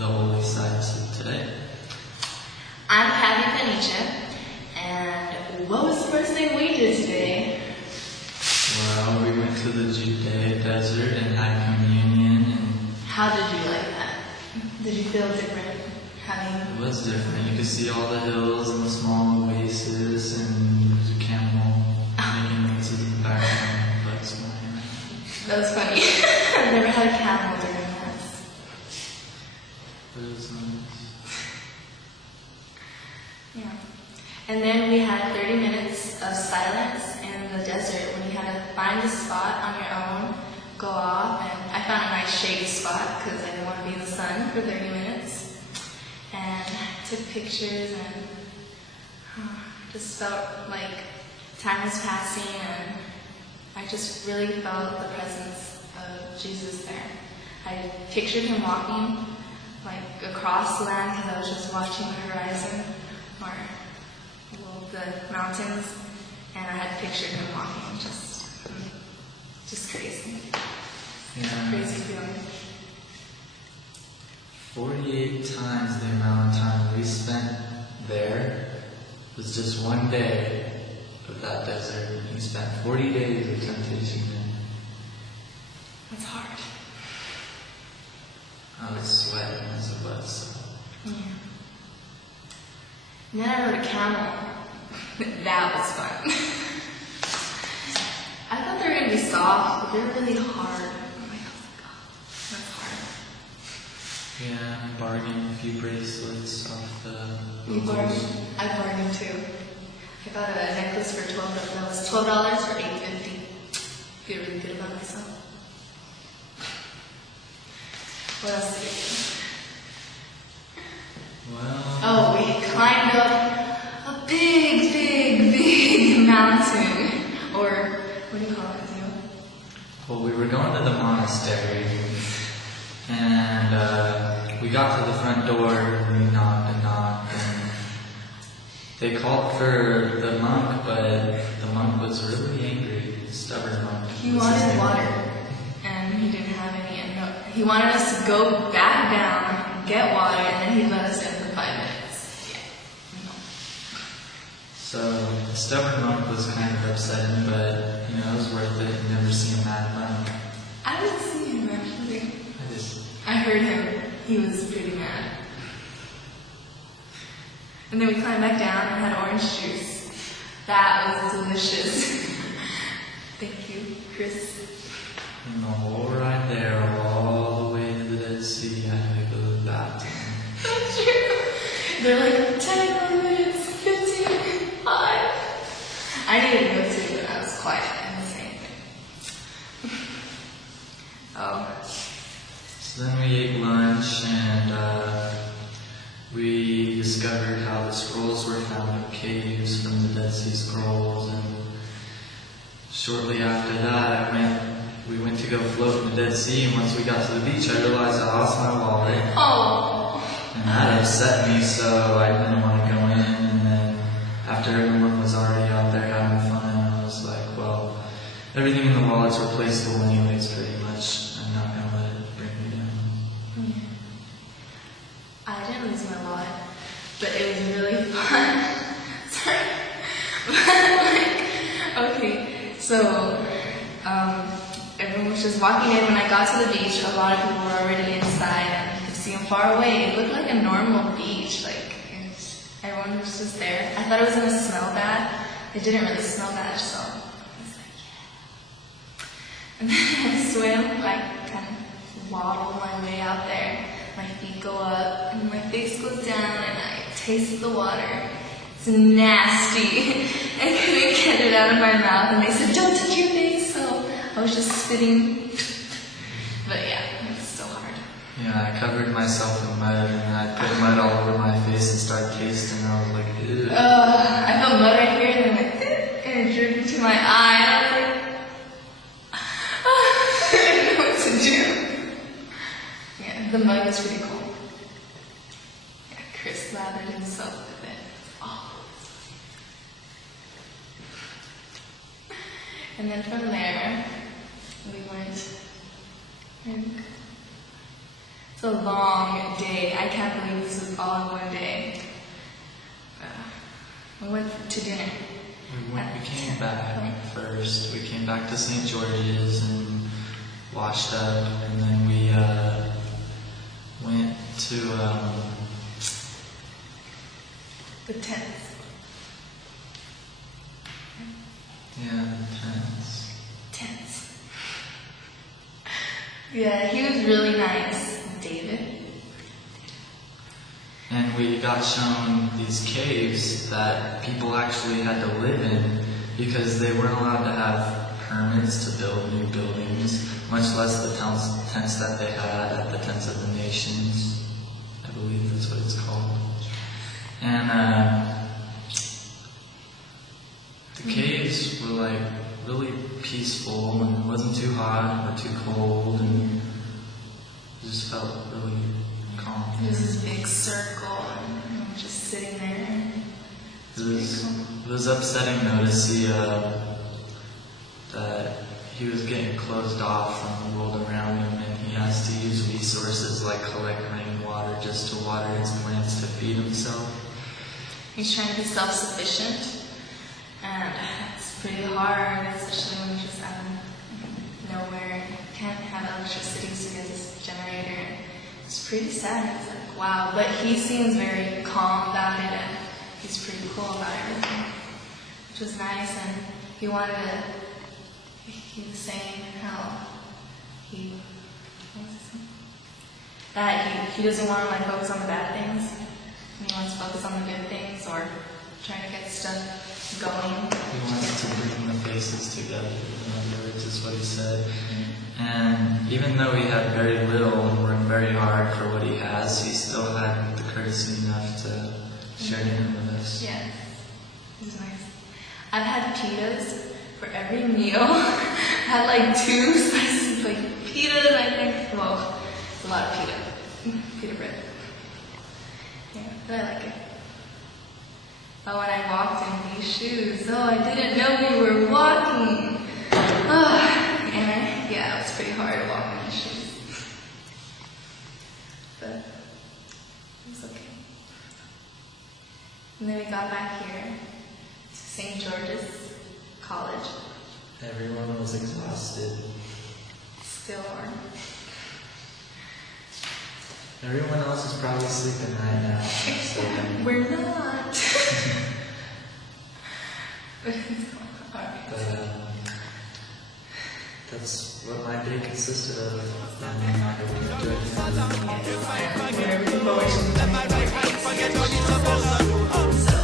the holy sites of today. I'm Kathy Penicha, and what was the first thing we did today? Well, we went to the Judea desert and had communion, and How did you like that? Did you feel different having? it was different. You could see all the hills and the small oasis, and there was a camel making noises in the background, but smiling around. That was funny. I've never had a camel during this. But it was nice. Yeah. And then we had 30 minutes of silence in the desert when you had to find a spot on your own, go off, and I found a nice shady spot because I didn't want to be in the sun for 30 minutes. And took pictures and just felt like time was passing, and I just really felt the presence of Jesus there. I pictured him walking like across the land because I was just watching the horizon or the mountains, and I had pictured him walking, just crazy. Yeah. Crazy feeling. 48 times the amount of time we spent there was just one day of that desert. We spent 40 days of temptation there. That's hard. I was sweating as it was. So. Yeah. And then I rode a camel. That was fun. I thought they were going to be soft, but they were really hard. I'm like, oh, that's hard. Yeah, I bargained a few bracelets off the You bargained? I bargained too. I got a necklace for $12. That was $12 for $8.50. Feel really good about myself. What else did we do? Well, Oh, we climbed up a big mountain. Or, what do you call it, you know? well, we were going to the monastery, and we got to the front door, and we knocked and knocked, and they called for the monk, but the monk was really angry, stubborn monk. He wanted water, and he didn't have any. And no, he wanted us to go back down, get water, and then he'd let us in for 5 minutes. Yeah. No. So the stubborn monk was kind of upsetting, but it was worth it. You never see a mad monk. I didn't see him actually. I I heard him. He was pretty mad. And then we climbed back down and had orange juice. That was delicious. Thank you, Chris. And the whole ride there, all the way to the Dead Sea, I had to go to the bathroom. That's true. They're like 10 more minutes, 15, 5. I needed to go too, but I was quiet and saying it. Oh. So then we ate lunch, and we discovered how the scrolls were found in caves from the Dead Sea Scrolls. And shortly after that, we went to go float in the Dead Sea, and once we got to the beach, I realized I lost my wallet. Oh. And that upset me, so I didn't want to go in. And then after everyone was already out there having fun, I was like, well, everything in the wallet's replaceable anyways, pretty much. I'm not going to let it bring me down. Yeah. I didn't lose my wallet, but it was really fun. Sorry. Okay, so everyone was just walking in. When I got to the beach, a lot of people were already inside, and you could see them far away. It looked like a normal beach, everyone was just there. I thought it was going to smell bad. It didn't really smell bad, so I was like, yeah. And then I swim, kind of waddle my way out there. My feet go up, and my face goes down, and I taste the water. It's nasty. I couldn't get it out of my mouth, and they said, don't touch your face, so I was just spitting. But yeah, it was so hard. Yeah, I covered myself in mud, and I put mud all over my face and started tasting, and I was like, ew. I felt mud right here, and then and it dripped into my eye, and I was like, I didn't know what to do. Yeah, the mud was pretty cool. Yeah, Chris lathered himself with it. Oh. And then from there, we went It's a long day. I can't believe this is all in one day. We went to dinner. We came back first. We came back to St. George's and washed up, and then we went to The tents. yeah, the tents. Tents. Yeah, he was really nice, David. And we got shown these caves that people actually had to live in because they weren't allowed to have permits to build new buildings, much less the tents that they had at the Tents of the Nations. I believe that's what it's called. And the caves were like really peaceful, and it wasn't too hot or too cold, and it just felt really calm. It was this big circle, and we were just sitting there. It was upsetting though to see that he was getting closed off from the world around him, and he has to use resources like collect rainwater just to water his plants to feed himself. He's trying to be self-sufficient, and it's pretty hard, especially when you're just out of nowhere. You can't have electricity, so he has this generator. It's pretty sad. It's like, wow. But he seems very calm about it, and he's pretty cool about everything, which was nice. And he wanted to, he was saying how he, what was he saying? That he doesn't want to like focus on the bad things. He wants to focus on the good things, or trying to get stuff going. He wants to bring the faces together, in other words, is what he said. And even though he had very little and worked very hard for what he has, he still had the courtesy enough to share dinner with us. Yeah, it was nice. I've had pitas for every meal. I had like 2 slices of like pitas, I think. Well, it's a lot of pita bread. Yeah, but I like it. But when I walked in these shoes, I didn't know we were walking. And yeah, it was pretty hard walking in these shoes. But it was okay. And then we got back here to St. George's College. Everyone was exhausted. Still are. Everyone else is probably sleeping right now. So We're not. Alright. But that's what my day consisted of. And I hope you enjoyed it. We're looking forward to the next.